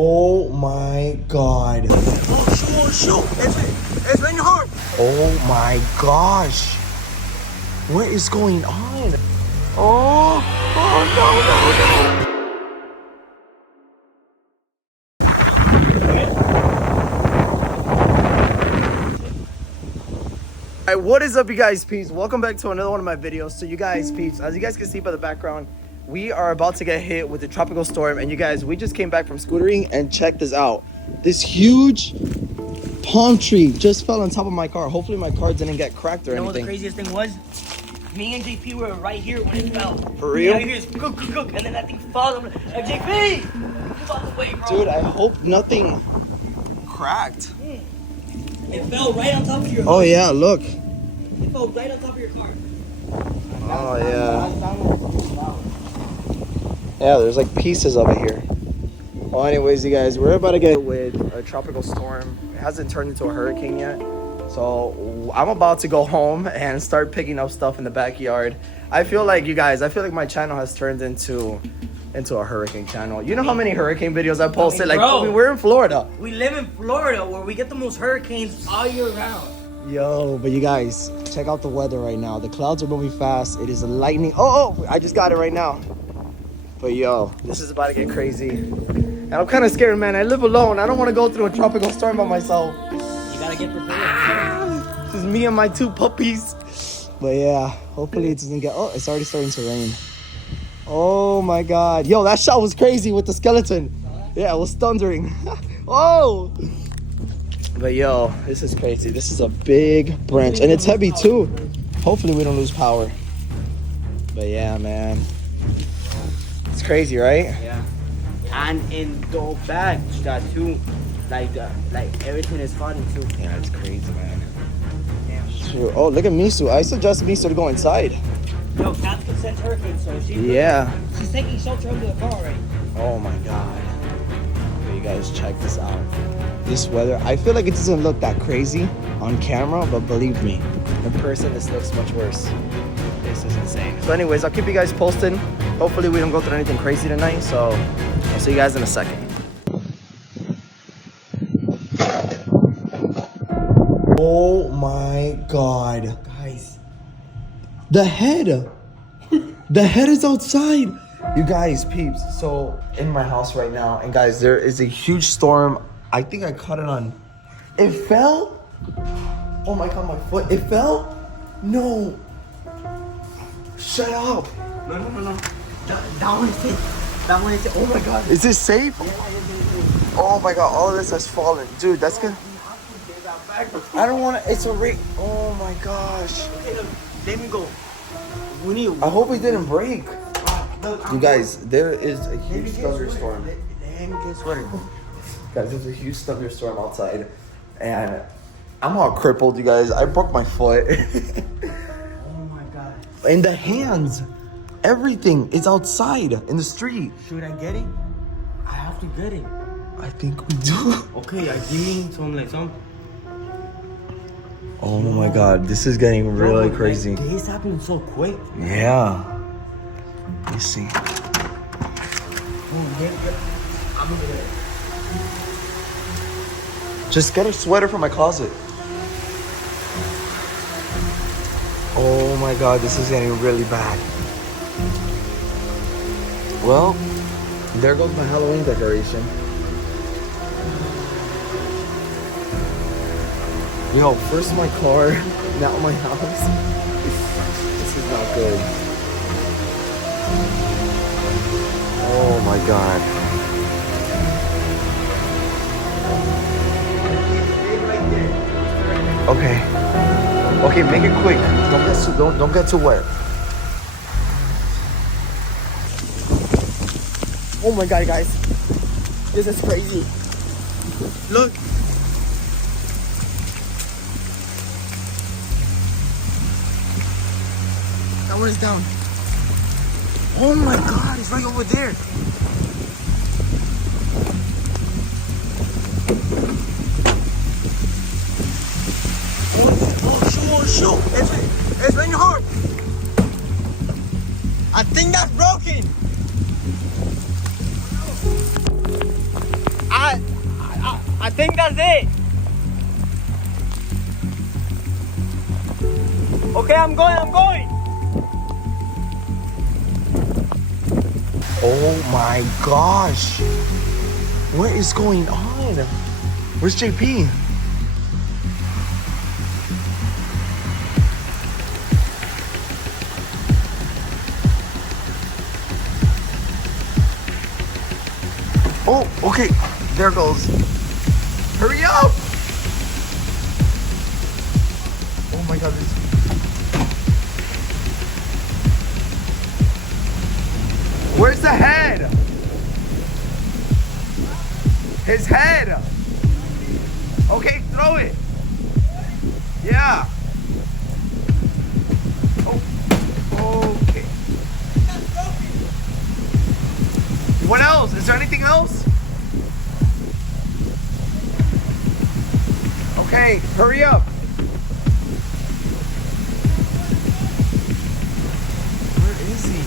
Oh my god. Oh, shoot. It's raining hard. Oh my gosh. What is going on? Oh no. Alright, what is up, you guys, peeps? Welcome back to another one of my videos. So you guys, peeps, as you guys can see by the background, we are about to get hit with a tropical storm. And you guys, we just came back from scootering, and check this out. This huge palm tree just fell on top of my car. Hopefully my car didn't get cracked or anything. You know what the craziest thing was? Me and JP were right here when it fell. For real? Yeah, here's cook, and then that thing falls. I'm like, hey, JP! Move out the way, bro. Dude, I hope nothing cracked. It fell right on top of your car. Oh yeah, look. It fell right on top of your car. Oh yeah. Yeah, there's like pieces of it here. Well, anyways, you guys, we're about to get with a tropical storm. It hasn't turned into a hurricane yet. So I'm about to go home and start picking up stuff in the backyard. I feel like, you guys, my channel has turned into a hurricane channel. You know how many hurricane videos I posted? We're in Florida. We live in Florida where we get the most hurricanes all year round. Yo, but you guys, check out the weather right now. The clouds are moving fast. It is lightning. Oh, I just got it right now. But yo, this is about to get crazy. And I'm kind of scared, man. I live alone. I don't want to go through a tropical storm by myself. You gotta get prepared. This is me and my two puppies. But yeah, hopefully it doesn't get... Oh, it's already starting to rain. Oh my god. Yo, that shot was crazy with the skeleton. Yeah, it was thundering. Oh! But yo, this is crazy. This is a big branch. And it's heavy too. Hopefully we don't lose power. But yeah, man. It's crazy, right? Yeah. And in the back, you got two, like everything is falling too. Yeah, it's crazy, man. Shoot. Oh, look at Misu. I suggest Misu to go inside. Yo, Cats can sense hurricanes, so she's taking shelter under the car already. Oh my god. Okay, you guys, check this out. This weather, I feel like it doesn't look that crazy on camera, but believe me, in person this looks much worse. This is insane. So anyways, I'll keep you guys posted. Hopefully we don't go through anything crazy tonight, so I'll see you guys in a second. Oh my god. Guys. The head. The head is outside. You guys, peeps. So in my house right now, and guys, there is a huge storm. I think I caught it on. It fell? Oh my god, my foot. It fell? No. Shut up. No. That one is safe. That one is safe. Oh my god. Is this safe? Yeah, it is. Oh my god, all of this has fallen. Dude, that's good. I don't want to. It's a rig. Oh my gosh. Okay, look. Let me go. I hope it didn't break. You guys, there is a huge thunderstorm. Let me get sweater. Guys, there's a huge thunderstorm outside. And I'm all crippled, you guys. I broke my foot. Oh my god. In the hands. Everything is outside in the street. Should I get it? I have to get it. I think we do. Okay, I give me some. Oh my god, this is getting really crazy. This happened so quick. Yeah. Let me see. Oh, yeah. I'm gonna get it. Just get a sweater from my closet. Oh my god, this is getting really bad. Well, there goes my Halloween decoration. Yo, first my car, now my house. This is not good. Oh my god. Okay, make it quick. Don't get too wet. Oh my god, guys. This is crazy. Look. That one is down. Oh my god, it's right over there. Oh shoot. It's raining hard. I think that's broken. I think that's it. Okay, I'm going. Oh my gosh. What is going on? Where's JP? Oh, okay. There goes. Hurry up! Oh my god, this. Where's the head? His head! Okay, throw it! Yeah! Oh, okay. What else? Is there anything else? Okay, hurry up! Where is he?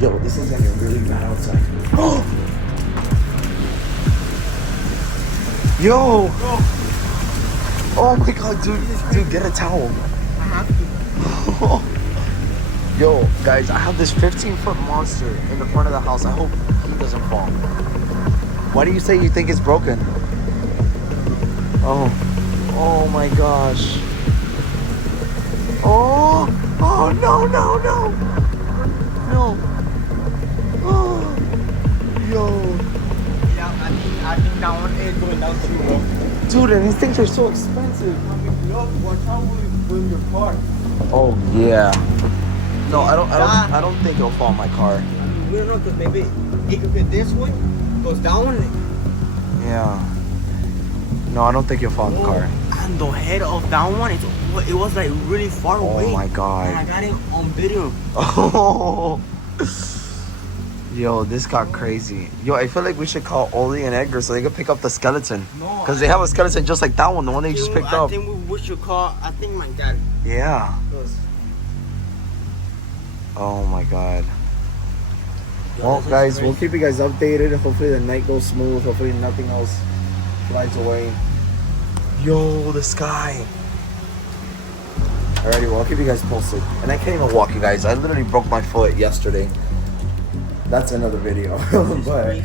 Yo, this is getting really bad outside. Oh! Yo! Oh my god, dude, get a towel. I have to. Yo, guys, I have this 15-foot monster in the front of the house. I hope he doesn't fall. Why do you say you think it's broken? Oh my gosh. Oh no. Oh, yo. Yeah, I think that one is going down too, bro. Dude, and these things are so expensive. Look, watch out with your car. Oh yeah. No, I don't think it'll fall in my car. We don't know, because maybe it could be this one, goes down. Yeah. No, I don't think it'll fall in the car. And the head of that one, it was like really far away. Oh my god. And I got it on video. Oh. Yo, this got crazy. Yo, I feel like we should call Oli and Edgar so they can pick up the skeleton. No. Because they have a skeleton just like that one, the one they just picked up. I think we should call, my dad. Yeah. Oh my god. Well, guys, we'll keep you guys updated. Hopefully the night goes smooth. Hopefully nothing else flies away. Yo, the sky. Alrighty, well, I'll keep you guys posted. And I can't even walk, you guys. I literally broke my foot yesterday. That's another video. But